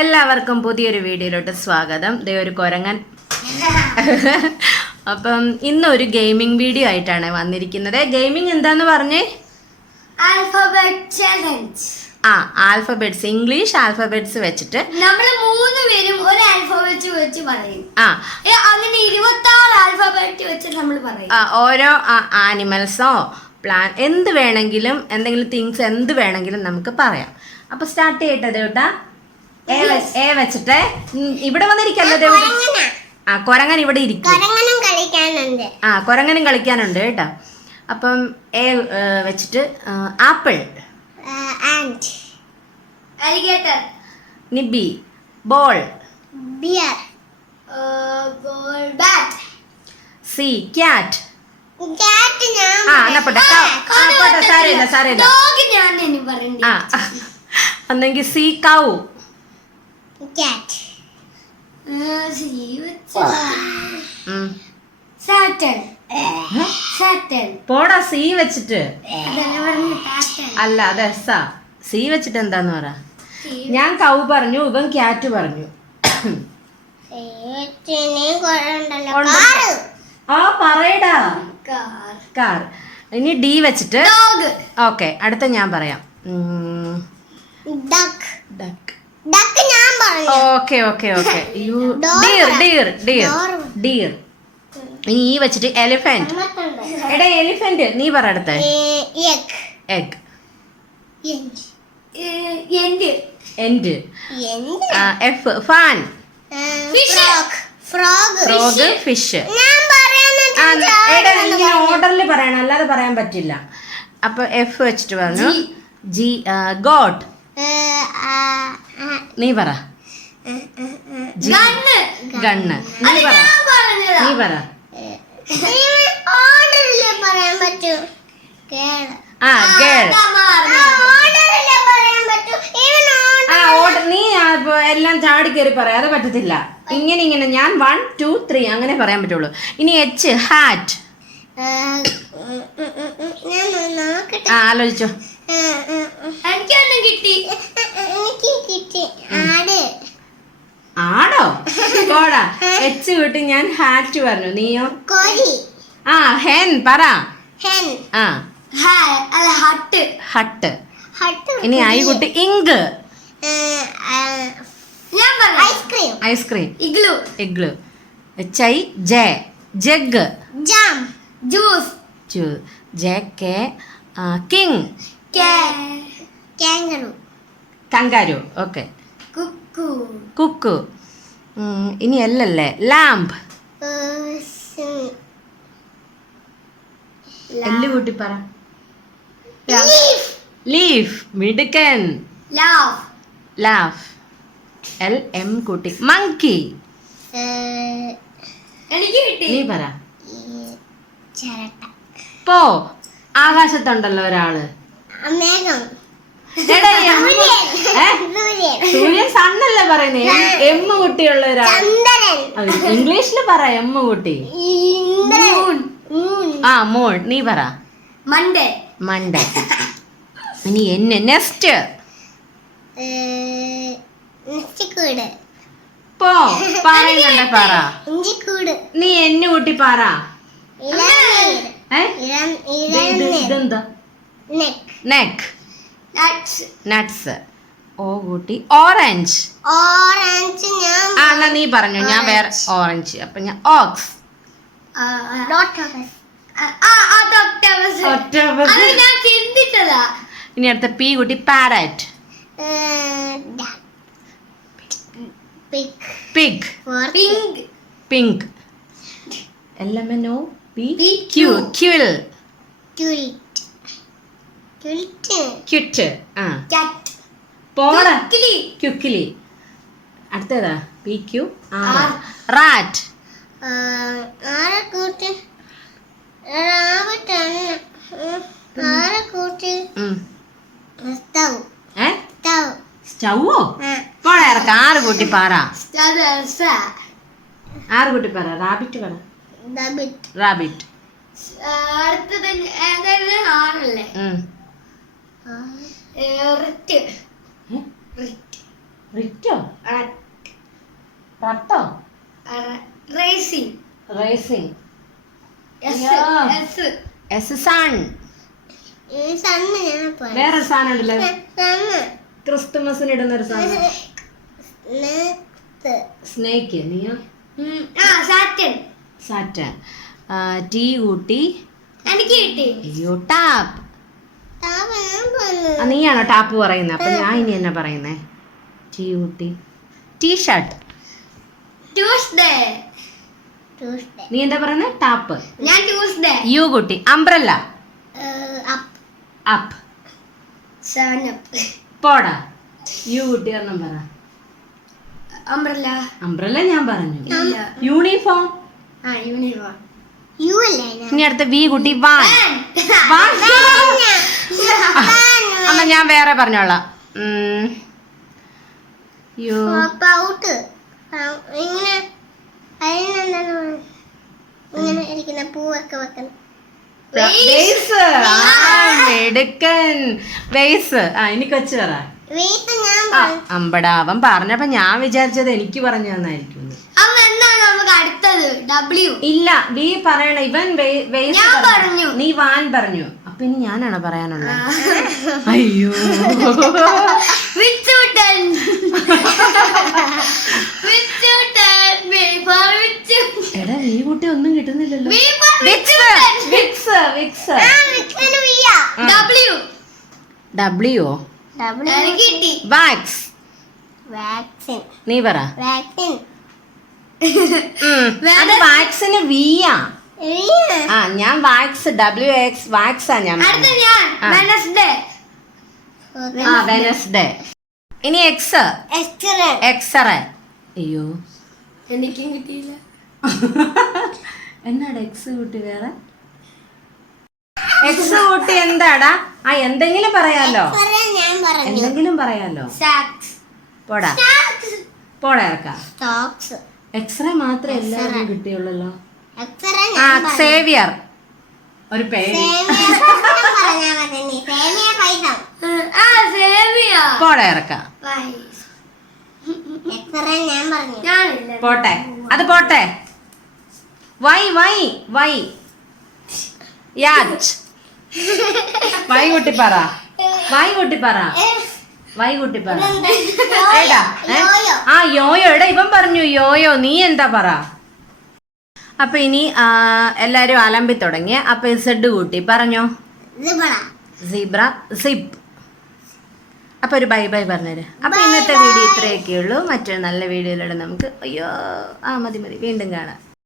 എല്ലാവർക്കും പുതിയൊരു വീഡിയോയിലോട്ട് സ്വാഗതം. ദേ ഒരു കുരങ്ങൻ. അപ്പം ഇന്നൊരു ഗെയിമിംഗ് വീഡിയോ ആയിട്ടാണ് വന്നിരിക്കുന്നത്. ഗെയിമിംഗ് എന്താന്ന് പറഞ്ഞേ? Alphabet challenge. Alphabets, English alphabets വെച്ചിട്ട് നമ്മൾ മൂന്ന് പേരും ഒരു ആൽഫബറ്റ് വെച്ച് പറയും. അങ്ങനെ 26 ആൽഫബറ്റ് വെച്ച് നമ്മൾ പറയും. ഓരോ ആനിമൽസോ പ്ലാൻ എന്ത് വേണമെങ്കിലും, എന്തെങ്കിലും തിങ്സ് എന്ത് വേണമെങ്കിലും നമുക്ക് പറയാം. അപ്പൊ സ്റ്റാർട്ട് ചെയ്യട്ടെ ദേവട്ടാ. എ വെച്ചിട്ട് ഇവിടെ വന്നിരിക്കല്ലോ ദേവട്ട. കുരങ്ങൻ ഇവിടെ ഇരിക്കും. കുരങ്ങനും കളിക്കാനുണ്ട് കേട്ടോ. അപ്പം എ വെച്ചിട്ട് ആപ്പിൾ, അലിഗേറ്റർ, നിബി, ball, bear, bat, C cat. ഒന്നെങ്കിൽ സി കൗ, പോടാ സി വെച്ചിട്ട്. അല്ല അത് എസ്സാ. സി വെച്ചിട്ട് എന്താന്ന് പറ. ഞാൻ കൗ പറഞ്ഞു, ഇവൻ ക്യാറ്റ് പറഞ്ഞു. പറയടാ. കാർ. ഇനി ഡി വെച്ചിട്ട്. ഓക്കെ, അടുത്ത ഞാൻ പറയാം. Okay okay okay. ഡിയർ. ഇനി ഈ വെച്ചിട്ട് എലിഫന്റ്. എടാ എലിഫന്റ് നീ പറ. അടുത്ത egg. End. F fan. Frog, fish. ഇങ്ങനെ ഓർഡറിൽ പറയണം, അല്ലാതെ പറയാൻ പറ്റില്ല. അപ്പൊ എഫ് വെച്ചിട്ട് പറഞ്ഞു. G got. നീ പറ. ഗണ്ണ്. നീ പറ. ഗേൾ. നീ എല്ലാം ചാടി കയറി പറയാം, അത് പറ്റത്തില്ല. ഇങ്ങനെ ഞാൻ 1 2 3 അങ്ങനെ പറയാൻ പറ്റുള്ളൂ. ഇനി എച്ച് ഹാറ്റ്. ആലോചിച്ചോ. ആടോ കോടാ. എച്ച് കിട്ടി. ഞാൻ ഹാറ്റ് പറഞ്ഞു. നീയോ? ഹെൻ പറ. ഹട്ട്. ഇനി ഐ കുട്ടി ഇങ്ക്. ഐസ്ക്രീം. ഇഗ്ലു. ചൈ J jug. Juice. J king. Kangaroo. Okay. കുക്കു. ഇനി എല്ലല്ലേ. ലാംബ്. എല്ല് കൂട്ടി പറ. ലീഫ്. മിടുക്കൻ. ലാഫ്. എൽ എം കൂട്ടി. മങ്കി. നീ പറ. പോ. ആകാശത്തുണ്ടല്ലോ ഒരാള്. സൂര്യൻ സണ്ണല്ലേ പറയുന്നേ. എം കുട്ടിയുള്ള ഒരാൾ. ഇംഗ്ലീഷില് പറ. എം കുട്ടി. മൂൺ. നീ പറ. മൺഡേ. ഇനി എന്നെ. നെസ്റ്റ്. പോ. പറയുന്നുണ്ട് പറ. നീ എന്നെ കൂട്ടി പറ. ഇതെന്താ? നെക്ക്. നട്ട്സ്. ഓ കൂട്ടി. ഓറഞ്ച്. എന്നാ നീ പറഞ്ഞു. ഞാൻ വേറെ ഓറഞ്ച്. അപ്പൊ ഞാൻ ഓക്സ്. ഇനി അടുത്ത പി കുട്ടി. Parrot. Pink. LMNO PQ. Quill. Cute. പോട. ക്യുക്കിലി. അടുത്തതാ. PQ. റാറ്റ്. സ്റ്റൗവോ? പോടാ ഇറക്ക. 6 കൂട്ടി പറ. 6 കൂട്ടി പറ. റാബിറ്റ് പറ. റാബിറ്റ്. റിറ്റോ റട്ടോ റേസിംഗ് റേസിംഗ് എസ് സൺ വേറൊരു സാധനം ഉണ്ടല്ലോ ക്രിസ്തുമസിന് ഇടുന്ന ഒരു സാധനം സ്നേക്ക് നീയോ സാറ്റൻ ടീ കൂട്ടി എനിക്ക് കിട്ടി അയ്യോ ടാപ്പ് നീയാണോ ടാപ്പ് പറയുന്നത് അപ്പൊ ഞാൻ ഇനി എന്നാ പറയുന്നേ ടീ കൂട്ടി ടീ ഷർട്ട് ട്യൂസ്ഡേ നീ എന്താ പറയുന്നത് ടാപ്പ് ഞാൻ ട്യൂസ്ഡേ യു കുട്ടി അംബ്രല്ല അപ്പ് പോടാ യു കുട്ടി ഒന്നും പറ അംബ്രല്ല അംബ്രല്ല ഞാൻ പറഞ്ഞു യൂണിഫോം യൂണിഫോം ഇനി അടുത്ത വി കുട്ടി വാൻ അമ്മ ഞാൻ വേറെ പറഞ്ഞോളാം യു പൂവൊക്കെ വെക്കണം എടുക്കൻ വെയ്സ് ഇനി കൊച്ചു പറ അമ്പടാവൻ പറഞ്ഞപ്പോ ഞാൻ വിചാരിച്ചത് എനിക്ക് പറഞ്ഞു തന്നായിരിക്കും അടുത്തത് ഡബ്ല്യു ഇല്ല വി പറയണ ഇവൻ വെയ്സ് പറഞ്ഞു നീ വാൻ പറഞ്ഞു അപ്പൊ ഇനി ഞാനാണോ പറയാനുള്ളത് അയ്യോ എടാ ഈ കുട്ടി ഒന്നും കിട്ടുന്നില്ലല്ലോ ഡബ്ല്യു വാക്സ് നീ പറ അത് വാക്സിന് വിയാ ഞാൻ വാക്സ് WX വാക്സാ ഞാൻ വെനസ്ഡേ ഇനി എക്സ് എക്സറേ അയ്യോ എനിക്കും കിട്ടിയില്ല എന്നാടാ എക്സ് കൂട്ടി വേറെ എക്സ് കൂട്ടി എന്താടാ എന്തെങ്കിലും പറയാലോ എന്തെങ്കിലും പറയാലോ പോടാ പോടാ ഇറക്കാം എക്സ്റേ മാത്രമേ എല്ലാവരും കിട്ടിയുള്ളല്ലോ സേവിയർ ഒരു പേര് പോടാ ഇറക്കാം പോട്ടെ അത് പോട്ടെ വൈ വൈ വൈ യാച്ച് വൈ കുട്ടി പറ വൈ കുട്ടി പറ വൈ കുട്ടി പറ എടാ യോയോ എടാ ഇവൻ പറഞ്ഞു യോയോ നീ എന്താ പറ അപ്പൊ ഇനി എല്ലാരും അലമ്പി തുടങ്ങി അപ്പൊ സെഡ് കൂട്ടി പറഞ്ഞോ സീബ്ര സിപ്പ് അപ്പൊ ഒരു ബൈ ബൈ പറഞ്ഞേര് അപ്പൊ ഇന്നത്തെ വീഡിയോ ഇത്രയൊക്കെ ഉള്ളൂ മറ്റൊരു നല്ല വീഡിയോയിലൂടെ നമുക്ക് മതി വീണ്ടും കാണാം.